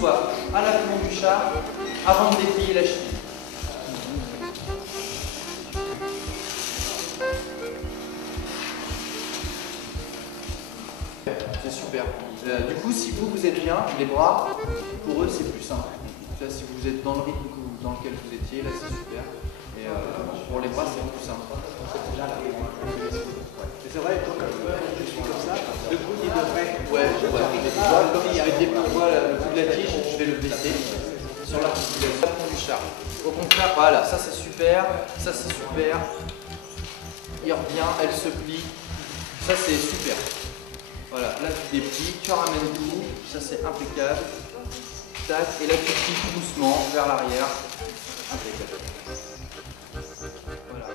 soit à l'avant du char avant de déplier la cheville. C'est super. Du coup, si vous êtes bien, les bras, pour eux, c'est plus simple. Là, si vous êtes dans le rythme dans lequel vous étiez, là, c'est super. Et pour les bras, c'est plus simple. C'est vrai, quand je suis comme ça, le coup, il devrait... Ouais. Mais tu vois, comme il y a le coup de la tige, je vais le baisser sur l'articulation du char. Au contraire, voilà, ça c'est super, ça c'est super. Il revient, elle se plie. Ça c'est super. Voilà, là tu déplies, tu ramènes tout, ça c'est impeccable. Tac, et là tu plies tout doucement vers l'arrière. Impeccable. Voilà.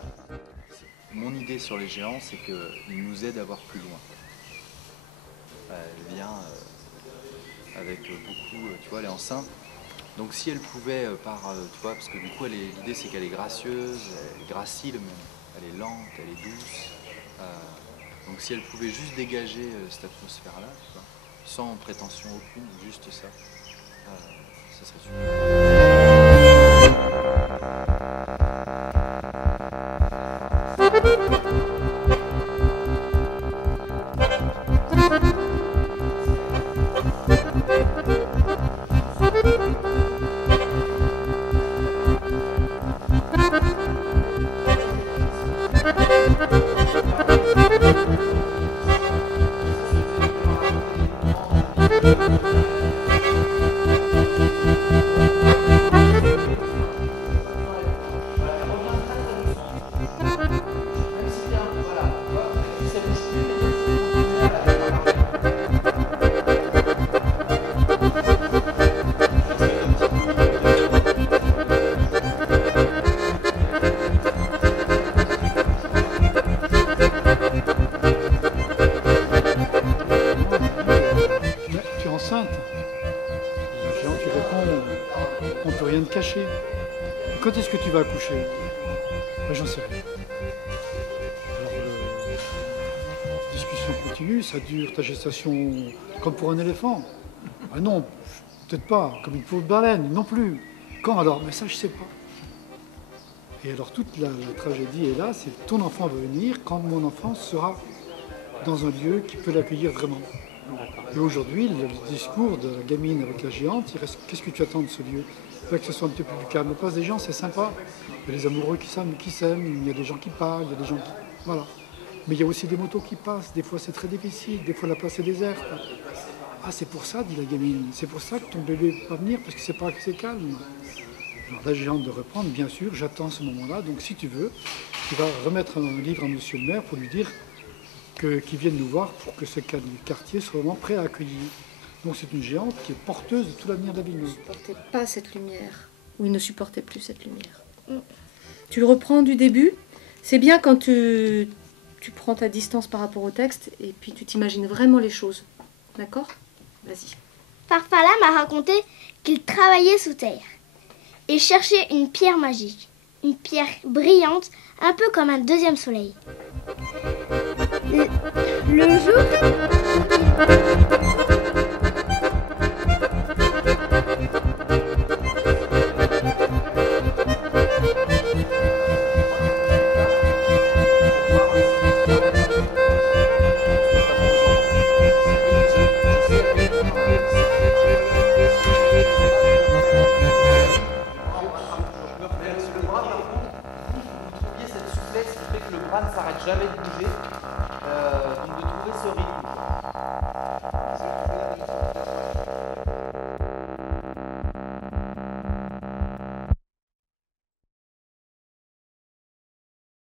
Mon idée sur les géants, c'est qu'ils nous aident à voir plus loin. Elle vient avec beaucoup, tu vois, elle est enceinte. Donc si elle pouvait, tu vois, parce que du coup, l'idée c'est qu'elle est gracieuse, elle est gracile même, elle est lente, elle est douce. Donc si elle pouvait juste dégager cette atmosphère-là, tu vois, sans prétention aucune, juste ça, ça serait super. Tu es enceinte. La géante lui répond, on ne peut rien te cacher. Et quand est-ce que tu vas accoucher? Ben, j'en sais rien. Alors, la discussion continue, ça dure ta gestation comme pour un éléphant. Ah non, peut-être pas, comme une pauvre baleine, non plus. Quand alors? Mais ça, je sais pas. Et alors toute la tragédie est là, c'est ton enfant va venir quand mon enfant sera dans un lieu qui peut l'accueillir vraiment. Et aujourd'hui, le discours de la gamine avec la géante, il reste, qu'est-ce que tu attends de ce lieu? Il faut que ce soit un petit peu plus calme. La place des gens, c'est sympa. Il y a les amoureux qui s'aiment, il y a des gens qui parlent, il y a des gens qui... Voilà. Mais il y a aussi des motos qui passent, des fois c'est très difficile, des fois la place est déserte. Ah, c'est pour ça, dit la gamine, c'est pour ça que ton bébé ne peut pas venir, parce que c'est pas que c'est calme. Alors la géante de reprendre, bien sûr, j'attends ce moment-là, donc si tu veux, tu vas remettre un livre à monsieur le maire pour lui dire qu'ils viennent nous voir pour que ce quartier soit vraiment prêt à accueillir. Donc c'est une géante qui est porteuse de tout l'avenir d'Avignon. Il ne supportait pas cette lumière, ou il ne supportait plus cette lumière. Tu le reprends du début, c'est bien quand tu prends ta distance par rapport au texte et puis tu t'imagines vraiment les choses. D'accord? Vas-y. Farfalla m'a raconté qu'il travaillait sous terre et cherchait une pierre magique, une pierre brillante, un peu comme un deuxième soleil. Le jour... Le bras, par contre, vous trouviez cette souplesse qui fait que le bras ne s'arrête jamais de bouger.